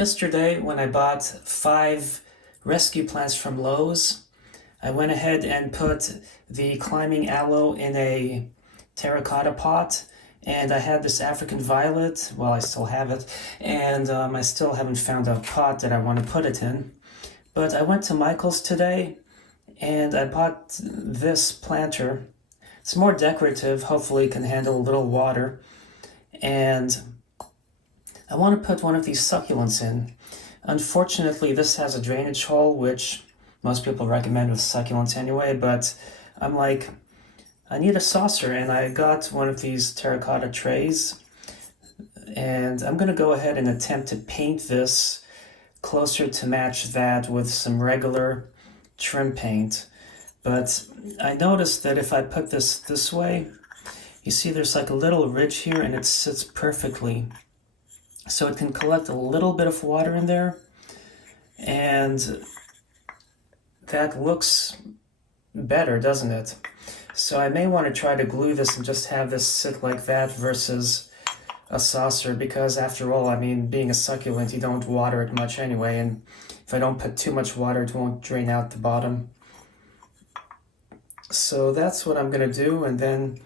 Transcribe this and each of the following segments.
Yesterday, when I bought 5 rescue plants from Lowe's, I went ahead and put the climbing aloe in a terracotta pot, and I had this African violet. Well, I still have it, and I still haven't found a pot that I want to put it in. But I went to Michael's today, and I bought this planter. It's more decorative, hopefully it can handle a little water, and I want to put one of these succulents in. Unfortunately, this has a drainage hole, which most people recommend with succulents anyway, but I'm like, I need a saucer, and I got one of these terracotta trays, and I'm going to go ahead and attempt to paint this closer to match that with some regular trim paint. But I noticed that if I put this way, you see there's like a little ridge here, and it sits perfectly. So it can collect a little bit of water in there, and that looks better, doesn't it? So I may want to try to glue this and just have this sit like that versus a saucer, because after all, I mean, being a succulent, you don't water it much anyway, and if I don't put too much water, it won't drain out the bottom. So that's what I'm going to do, and then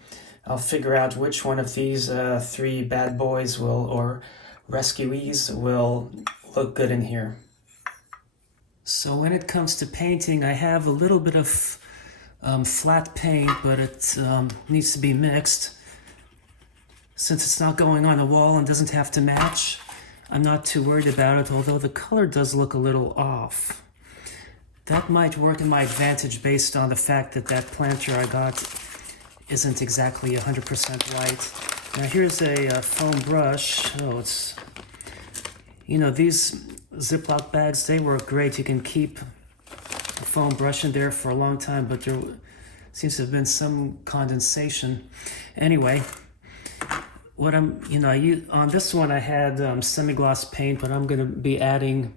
I'll figure out which one of these 3 bad boys or rescuees will look good in here. So when it comes to painting, I have a little bit of flat paint, but it needs to be mixed. Since it's not going on a wall and doesn't have to match, I'm not too worried about it, although the color does look a little off. That might work in my advantage based on the fact that that planter I got isn't exactly 100% right. Now here's a foam brush. Oh, it's, you know, these Ziploc bags, they work great. You can keep a foam brush in there for a long time, but there seems to have been some condensation. Anyway, what I'm, on this one I had semi-gloss paint, but I'm going to be adding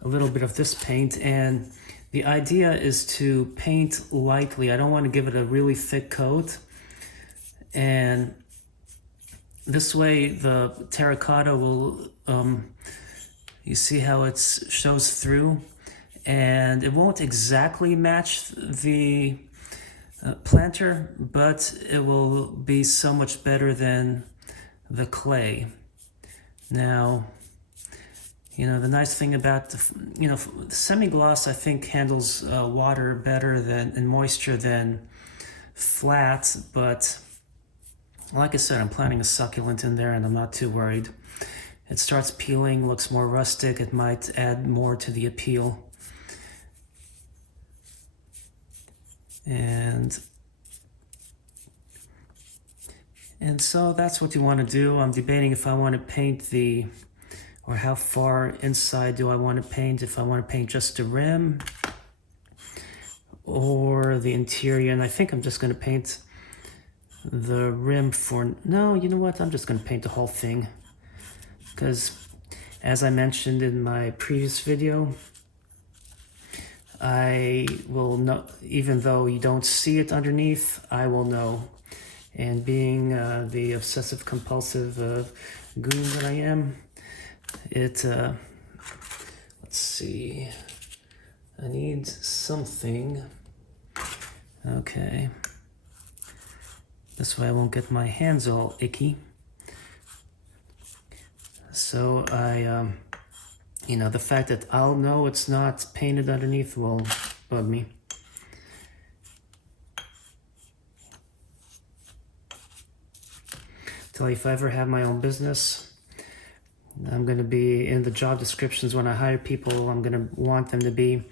a little bit of this paint, and the idea is to paint lightly. I don't want to give it a really thick coat, and this way the terracotta will, you see how it shows through, and it won't exactly match the planter, but it will be so much better than the clay. Now, the nice thing about the semi-gloss, I think, handles water better and moisture than flat, but like I said, I'm planting a succulent in there and I'm not too worried. It starts peeling, looks more rustic, it might add more to the appeal. And so that's what you want to do. I'm debating if I want to paint or how far inside do I want to paint, if I want to paint just the rim or the interior. And I think I'm just going to paint the rim no, you know what? I'm just going to paint the whole thing. Because as I mentioned in my previous video, I will know, even though you don't see it underneath, I will know. And being the obsessive compulsive goon that I am, let's see, I need something. Okay, this way I won't get my hands all icky. So the fact that I'll know it's not painted underneath will bug me. Tell you, if I ever have my own business, I'm going to be in the job descriptions when I hire people, I'm going to want them to be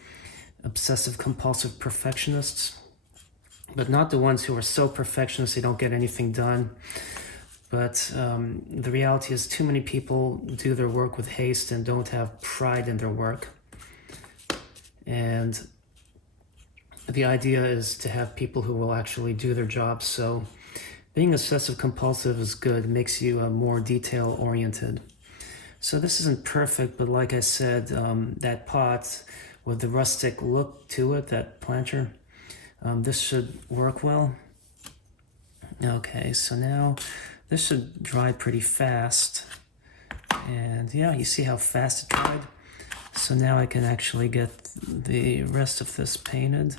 obsessive compulsive perfectionists, but not the ones who are so perfectionist they don't get anything done. But the reality is too many people do their work with haste and don't have pride in their work. And the idea is to have people who will actually do their jobs. So being obsessive compulsive is good. It makes you more detail oriented. So this isn't perfect, but like I said, that pot with the rustic look to it, that planter, this should work well. Okay, so now this should dry pretty fast. And yeah, you see how fast it dried? So now I can actually get the rest of this painted.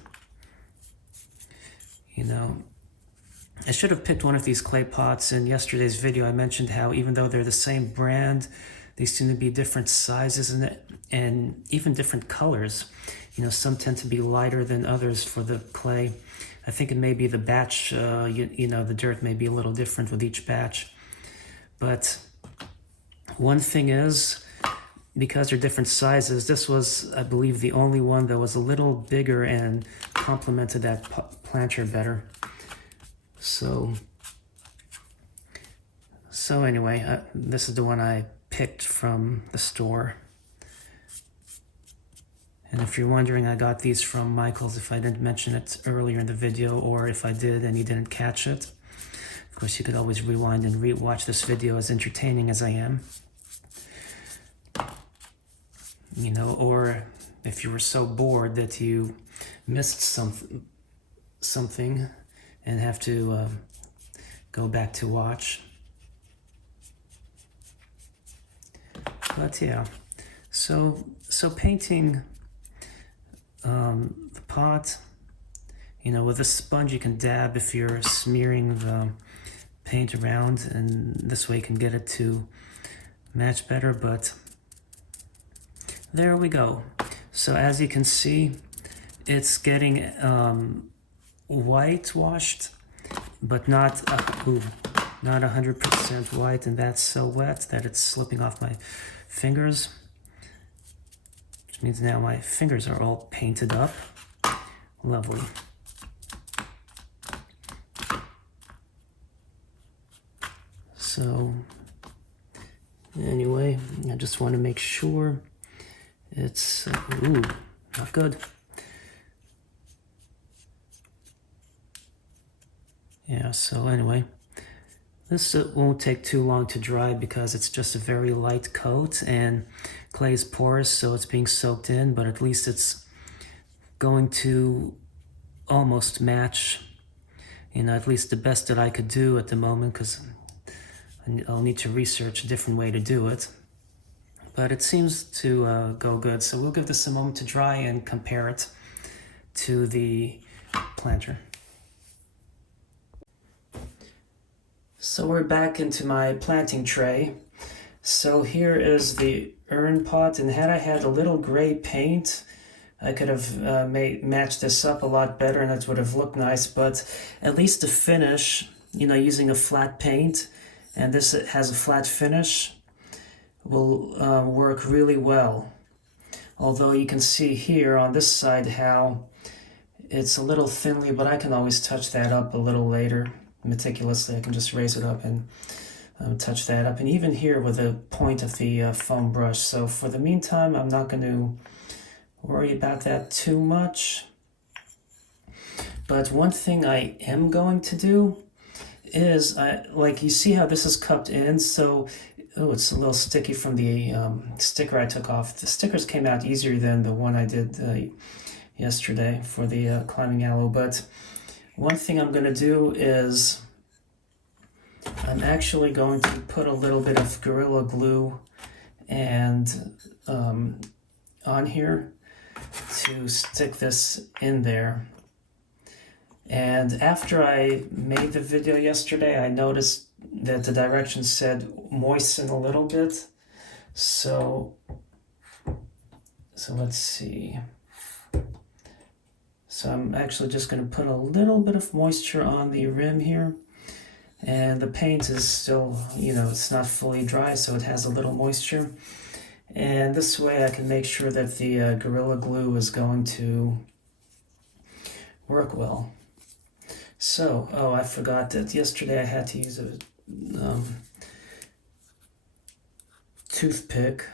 You know, I should have picked one of these clay pots. In yesterday's video I mentioned how even though they're the same brand, they seem to be different sizes and even different colors. You know, some tend to be lighter than others for the clay. I think it may be the batch, you know, the dirt may be a little different with each batch. But one thing is, because they're different sizes, this was, I believe, the only one that was a little bigger and complemented that planter better. So anyway, this is the one I picked from the store. And if you're wondering, I got these from Michael's if I didn't mention it earlier in the video, or if I did and you didn't catch it. Of course, you could always rewind and re-watch this video, as entertaining as I am. You know, or if you were so bored that you missed something and have to go back to watch. But yeah, so painting the pot, you know, with a sponge you can dab if you're smearing the paint around, and this way you can get it to match better. But there we go. So as you can see, it's getting whitewashed, but not 100% white, and that's so wet that it's slipping off my fingers, which means now my fingers are all painted up. Lovely. So anyway, I just want to make sure it's ooh, not good. Yeah, so anyway, this won't take too long to dry because it's just a very light coat, and clay is porous, so it's being soaked in, but at least it's going to almost match, you know, at least the best that I could do at the moment, because I'll need to research a different way to do it. But it seems to go good, so we'll give this a moment to dry and compare it to the planter. So we're back into my planting tray. So here is the urn pot, and had I had a little gray paint, I could have matched this up a lot better and it would have looked nice, but at least the finish, you know, using a flat paint, and this has a flat finish, will work really well. Although you can see here on this side how it's a little thinly, but I can always touch that up a little later. Meticulously, I can just raise it up and touch that up, and even here with the point of the foam brush. So for the meantime, I'm not going to worry about that too much. But one thing I am going to do is, like you see how this is cupped in, so it's a little sticky from the sticker I took off. The stickers came out easier than the one I did yesterday for the climbing aloe, but one thing I'm going to do is I'm actually going to put a little bit of Gorilla Glue and on here to stick this in there. And after I made the video yesterday, I noticed that the directions said moisten a little bit. So let's see. So I'm actually just going to put a little bit of moisture on the rim here. And the paint is still, you know, it's not fully dry, so it has a little moisture. And this way I can make sure that the Gorilla Glue is going to work well. So, oh, I forgot that yesterday I had to use a toothpick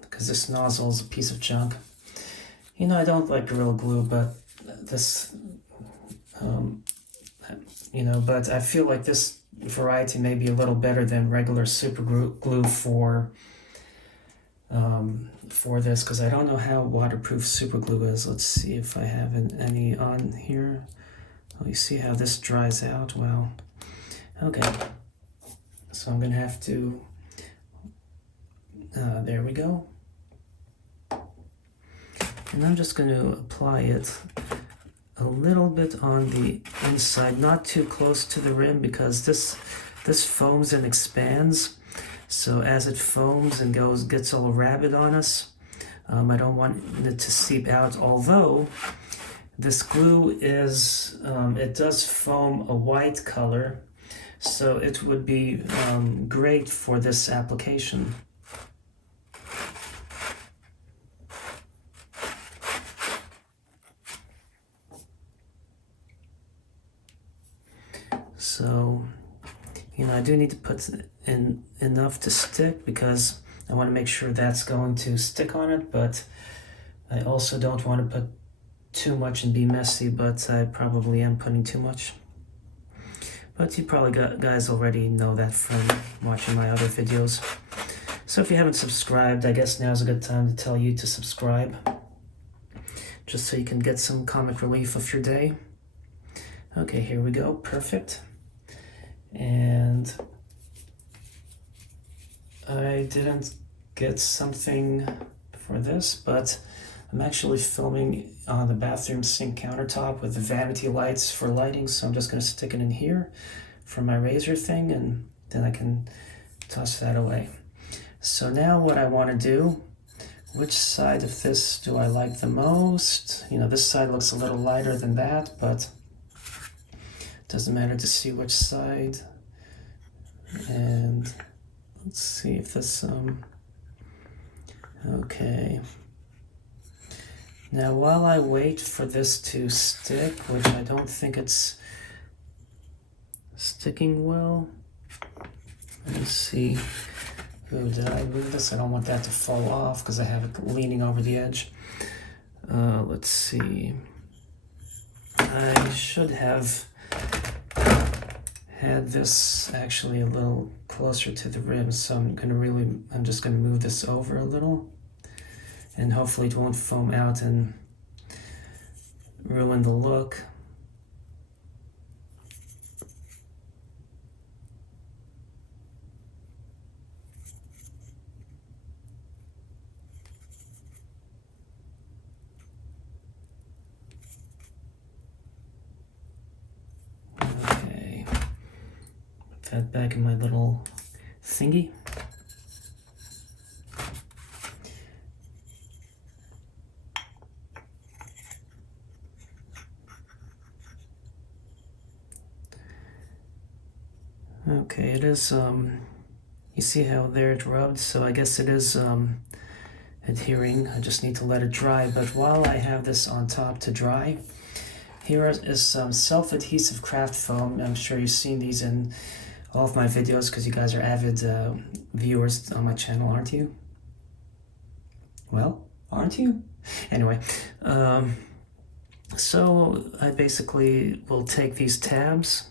because this nozzle is a piece of junk. You know, I don't like Gorilla Glue, but this, you know, but I feel like this variety may be a little better than regular super glue for this, because I don't know how waterproof super glue is. Let's see if I have any on here. Oh, you see how this dries out? Well, okay. So I'm going to have to There we go. And I'm just going to apply it a little bit on the inside, not too close to the rim, because this foams and expands. So as it foams and gets all rabbit on us, I don't want it to seep out. Although this glue is, it does foam a white color, so it would be great for this application. So, you know, I do need to put in enough to stick, because I want to make sure that's going to stick on it, but I also don't want to put too much and be messy, but I probably am putting too much. But you probably guys already know that from watching my other videos. So if you haven't subscribed, I guess now's a good time to tell you to subscribe, just so you can get some comic relief of your day. Okay, here we go, perfect. And I didn't get something for this, but I'm actually filming on the bathroom sink countertop with the vanity lights for lighting, so I'm just going to stick it in here for my razor thing, and then I can toss that away. So now what I want to do, which side of this do I like the most? You know, this side looks a little lighter than that, but doesn't matter to see which side. And let's see if this, okay. Now while I wait for this to stick, which I don't think it's sticking well, let me see. Ooh, did I move this? I don't want that to fall off because I have it leaning over the edge. Let's see. I should have had this actually a little closer to the rim, so I'm just gonna move this over a little, and hopefully it won't foam out and ruin the look. That back in my little thingy. Okay, it is, you see how there it rubbed, so I guess it is adhering. I just need to let it dry, but while I have this on top to dry, here is some self-adhesive craft foam. I'm sure you've seen these in all of my videos because you guys are avid viewers on my channel, aren't you? Well, aren't you? Anyway, so I basically will take these tabs,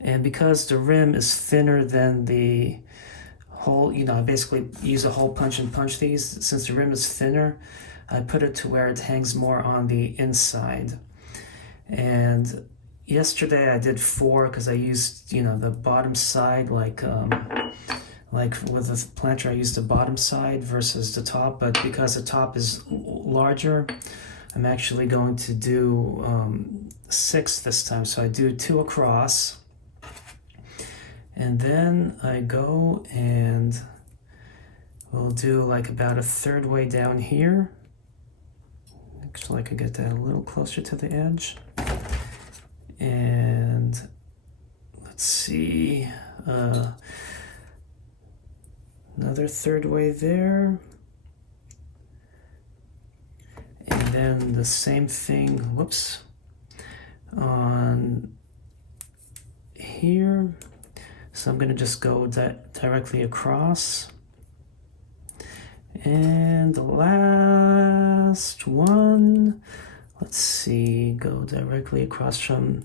and because the rim is thinner than the hole, you know, I basically use a hole punch and punch these. Since the rim is thinner, I put it to where it hangs more on the inside. And yesterday I did 4 because I used, you know, the bottom side, like with the planter I used the bottom side versus the top, but because the top is larger, I'm actually going to do 6 this time. So I do 2 across, and then I go and we'll do like about a third way down here. Actually, I could get that a little closer to the edge. And let's see, another third way there, and then the same thing, whoops, on here. So I'm going to just go directly across, and the last one, let's see, go directly across from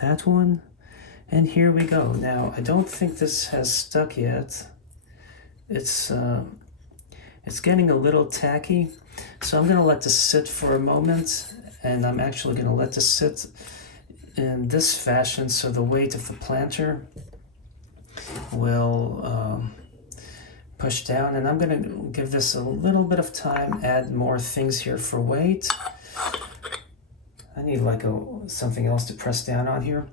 that one, and here we go. Now, I don't think this has stuck yet. It's getting a little tacky, so I'm gonna let this sit for a moment, and I'm actually gonna let this sit in this fashion so the weight of the planter will push down, and I'm gonna give this a little bit of time, add more things here for weight. I need like something else to press down on here.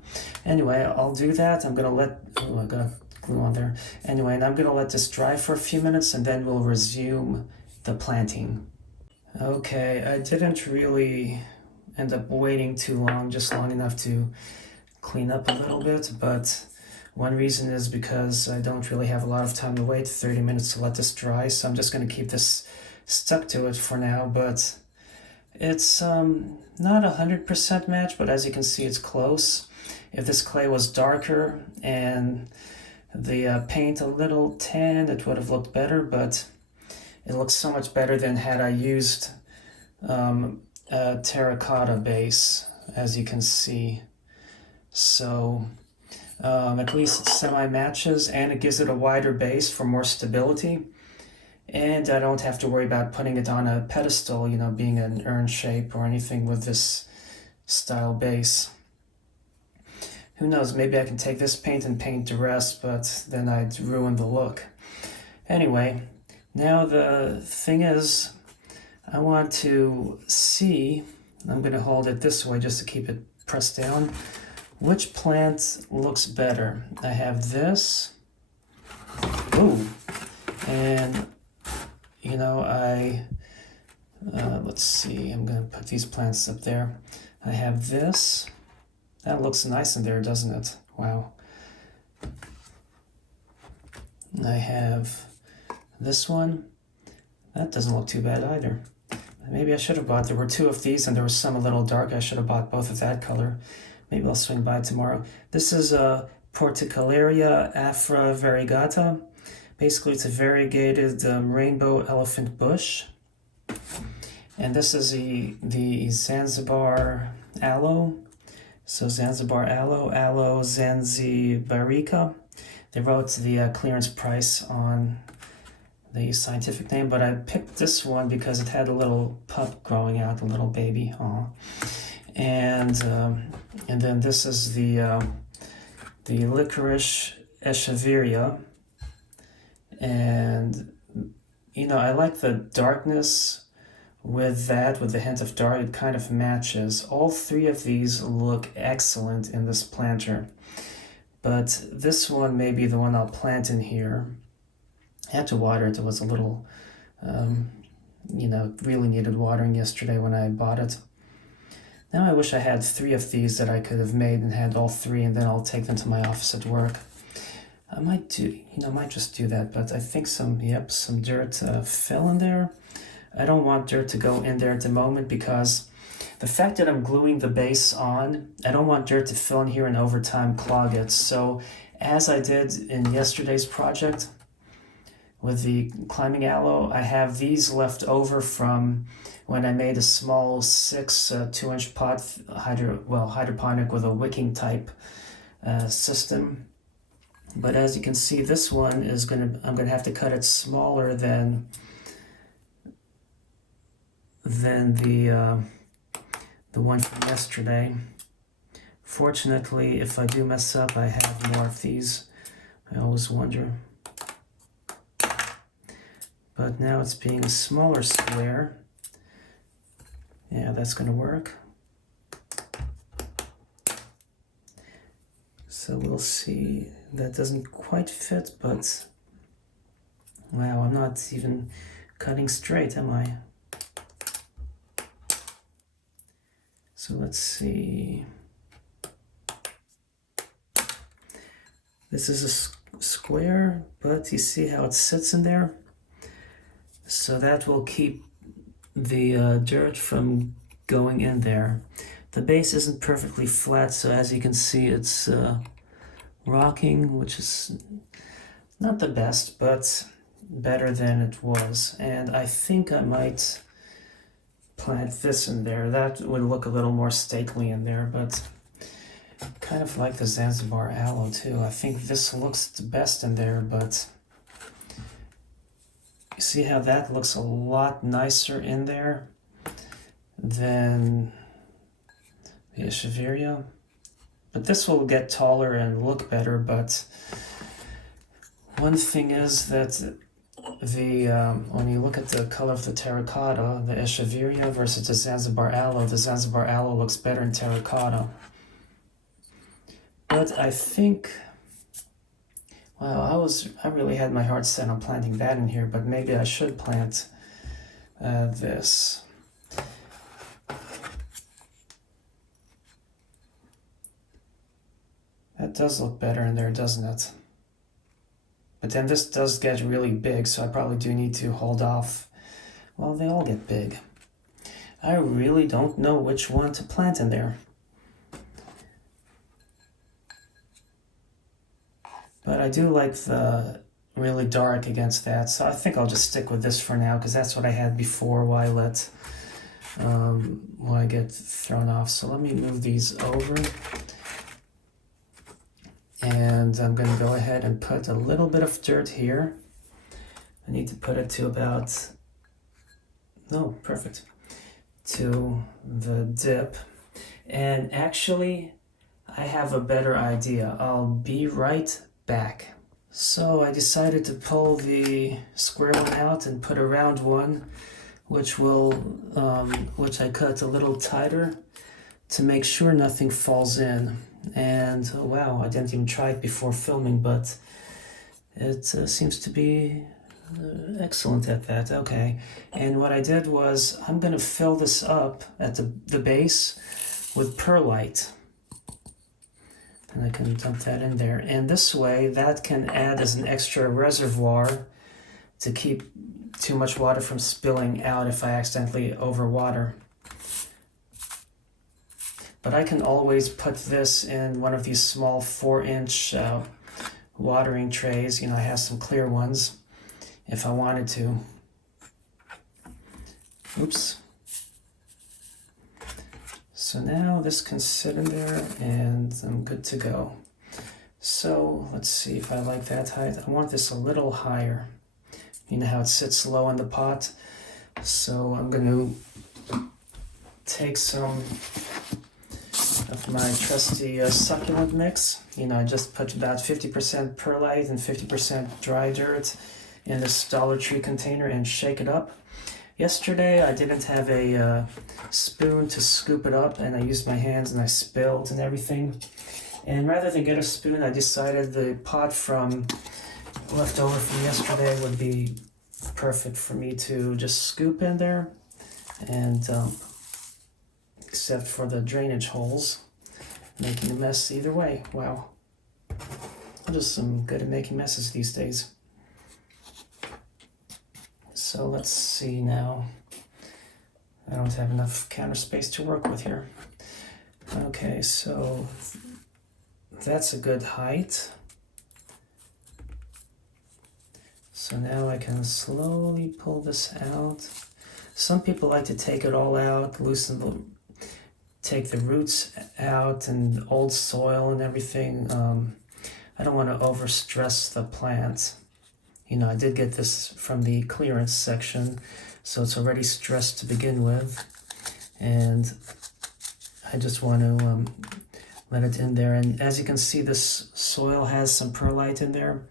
Anyway, I'll do that. I'm gonna let, I got glue on there. Anyway, and I'm gonna let this dry for a few minutes and then we'll resume the planting. Okay, I didn't really end up waiting too long, just long enough to clean up a little bit, but one reason is because I don't really have a lot of time to wait, 30 minutes to let this dry, so I'm just going to keep this stuck to it for now, but it's not 100% match, but as you can see, it's close. If this clay was darker and the paint a little tan, it would have looked better, but it looks so much better than had I used a terracotta base, as you can see. So at least it semi-matches, and it gives it a wider base for more stability. And I don't have to worry about putting it on a pedestal, you know, being an urn shape or anything with this style base. Who knows, maybe I can take this paint and paint the rest, but then I'd ruin the look. Anyway, now the thing is, I want to see, I'm going to hold it this way just to keep it pressed down, which plant looks better. I have this, ooh, and you know, let's see, I'm going to put these plants up there. I have this, that looks nice in there, doesn't it? Wow. I have this one, that doesn't look too bad either. Maybe I should have bought, there were two of these and there was some a little dark, I should have bought both of that color. Maybe I'll swing by tomorrow. This is a Portulacaria, afra, Variegata. Basically, it's a variegated rainbow elephant bush. And this is the Zanzibar Aloe. So Zanzibar Aloe, Zanzibarica. They wrote the clearance price on the scientific name, but I picked this one because it had a little pup growing out, a little baby. Aw. And then this is the licorice Echeveria. And, you know, I like the darkness with that, with the hint of dark, it kind of matches. All three of these look excellent in this planter. But this one may be the one I'll plant in here. I had to water it. It was a little, you know, really needed watering yesterday when I bought it. Now I wish I had three of these that I could have made and had all three, and then I'll take them to my office at work. I might do, you know, I might just do that, but I think some dirt fell in there. I don't want dirt to go in there at the moment because the fact that I'm gluing the base on, I don't want dirt to fill in here and over time clog it. So as I did in yesterday's project with the climbing aloe, I have these left over from when I made a small 2-inch pot, hydroponic with a wicking type system. But as you can see, this one is I'm gonna have to cut it smaller than the one from yesterday. Fortunately, if I do mess up, I have more of these. I always wonder. But now it's being a smaller square. Yeah, that's gonna work. So we'll see. That doesn't quite fit, but wow, I'm not even cutting straight, am I? So let's see. This is a square, but you see how it sits in there? So that will keep the dirt from going in there. The base isn't perfectly flat, so as you can see, it's rocking, which is not the best, but better than it was. And I think I might plant this in there. That would look a little more stately in there, but kind of like the Zanzibar Aloe too. I think this looks the best in there, but you see how that looks a lot nicer in there than the Echeveria. But this will get taller and look better, but one thing is that when you look at the color of the terracotta, the Echeveria versus the Zanzibar aloe, the Zanzibar aloe looks better in terracotta. But I think, well, I really had my heart set on planting that in here, but maybe I should plant this. That does look better in there, doesn't it? But then this does get really big, so I probably do need to hold off. Well, they all get big. I really don't know which one to plant in there. But I do like the really dark against that, so I think I'll just stick with this for now, because that's what I had before. Why get thrown off? So let me move these over. And I'm going to go ahead and put a little bit of dirt here. I need to put it to about, no, perfect, to the dip. And actually, I have a better idea. I'll be right back. So I decided to pull the square one out and put a round one, which I cut a little tighter to make sure nothing falls in. And oh wow, I didn't even try it before filming, but it seems to be excellent at that. Okay, and what I did was I'm going to fill this up at the base with perlite. And I can dump that in there. And this way, that can add as an extra reservoir to keep too much water from spilling out if I accidentally overwater. But I can always put this in one of these small 4-inch watering trays. You know, I have some clear ones if I wanted to. Oops. So now this can sit in there and I'm good to go. So let's see if I like that height. I want this a little higher. You know how it sits low in the pot? So I'm going to take some of my trusty succulent mix. You know, I just put about 50% perlite and 50% dry dirt in this Dollar Tree container and shake it up. Yesterday I didn't have a spoon to scoop it up, and I used my hands and I spilled and everything. And rather than get a spoon, I decided the pot from left over from yesterday would be perfect for me to just scoop in there and dump. Except for the drainage holes, making a mess either way. Wow, I'm just good at making messes these days. So let's see now. I don't have enough counter space to work with here. Okay, so that's a good height. So now I can slowly pull this out. Some people like to take it all out, take the roots out and old soil and everything. I don't want to overstress the plant. You know, I did get this from the clearance section, so it's already stressed to begin with. And I just want to let it in there. And as you can see, this soil has some perlite in there.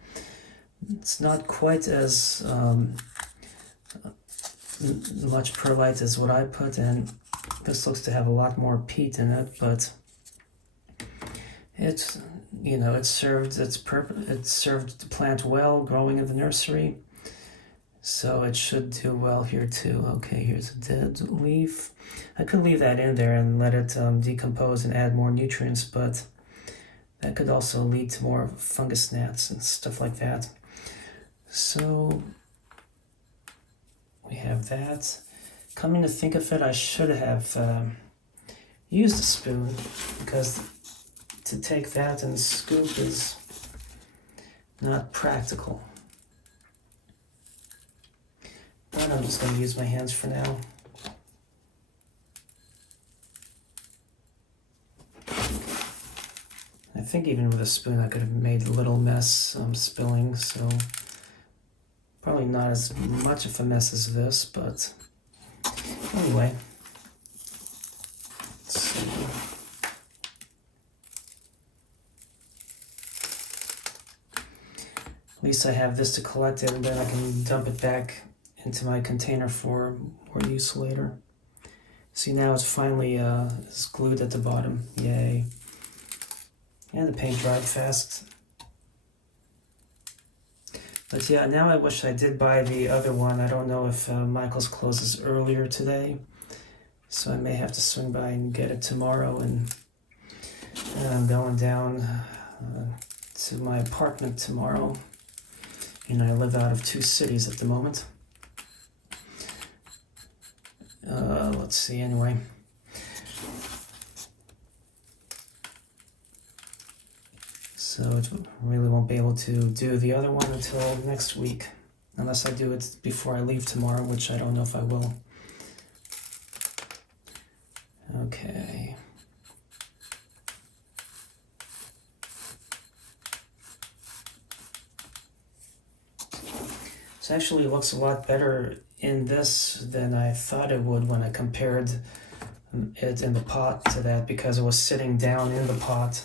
It's not quite as much perlite as what I put in. This looks to have a lot more peat in it, but it's, you know, it served its purpose. It served the plant well, growing in the nursery, so it should do well here too. Okay, here's a dead leaf. I could leave that in there and let it decompose and add more nutrients, but that could also lead to more fungus gnats and stuff like that. So we have that. Coming to think of it, I should have used a spoon, because to take that and scoop is not practical. But I'm just going to use my hands for now. I think even with a spoon I could have made a little mess spilling, so probably not as much of a mess as this, but anyway. Let's see. At least I have this to collect it, and then I can dump it back into my container for more use later. See, now it's finally it's glued at the bottom. Yay. And the paint dried fast. But yeah, now I wish I did buy the other one. I don't know if Michael's closes earlier today, so I may have to swing by and get it tomorrow. And I'm going down to my apartment tomorrow. And I live out of 2 cities at the moment. Let's see, anyway. So it really won't be able to do the other one until next week. Unless I do it before I leave tomorrow, which I don't know if I will. Okay. So actually it looks a lot better in this than I thought it would when I compared it in the pot to that, because it was sitting down in the pot.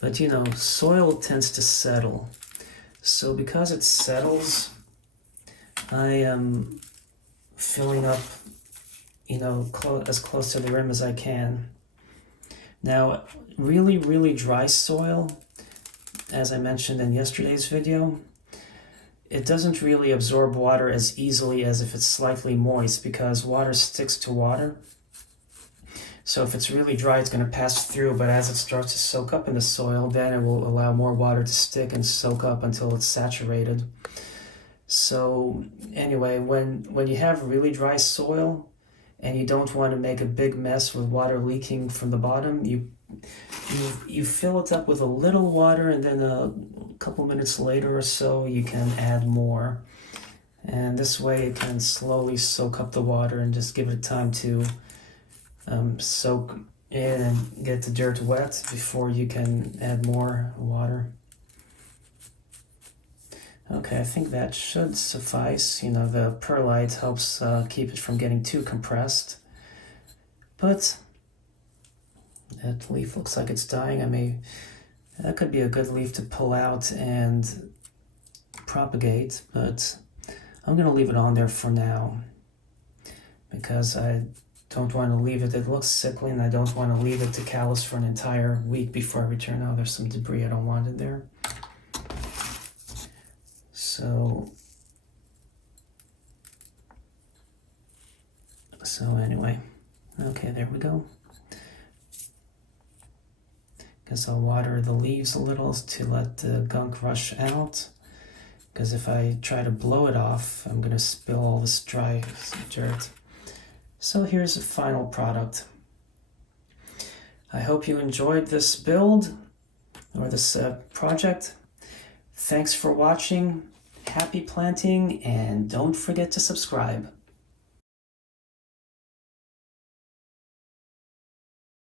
But you know, soil tends to settle. So because it settles, I am filling up, you know, as close to the rim as I can. Now, really, really dry soil, as I mentioned in yesterday's video, it doesn't really absorb water as easily as if it's slightly moist, because water sticks to water. So if it's really dry, it's going to pass through, but as it starts to soak up in the soil, then it will allow more water to stick and soak up until it's saturated. So anyway, when you have really dry soil and you don't want to make a big mess with water leaking from the bottom, you fill it up with a little water, and then a couple minutes later or so you can add more, and this way it can slowly soak up the water and just give it time to soak in and get the dirt wet before you can add more water. Okay, I think that should suffice. You know, the perlite helps keep it from getting too compressed, but that leaf looks like it's dying. That could be a good leaf to pull out and propagate, but I'm going to leave it on there for now because I don't want to leave it. It looks sickly, and I don't want to leave it to callus for an entire week before I return. Oh, there's some debris I don't want in there. So anyway, okay, there we go. Guess I'll water the leaves a little to let the gunk rush out, because if I try to blow it off, I'm going to spill all this dry dirt. So here's the final product. I hope you enjoyed this build, or this project. Thanks for watching, happy planting, and don't forget to subscribe.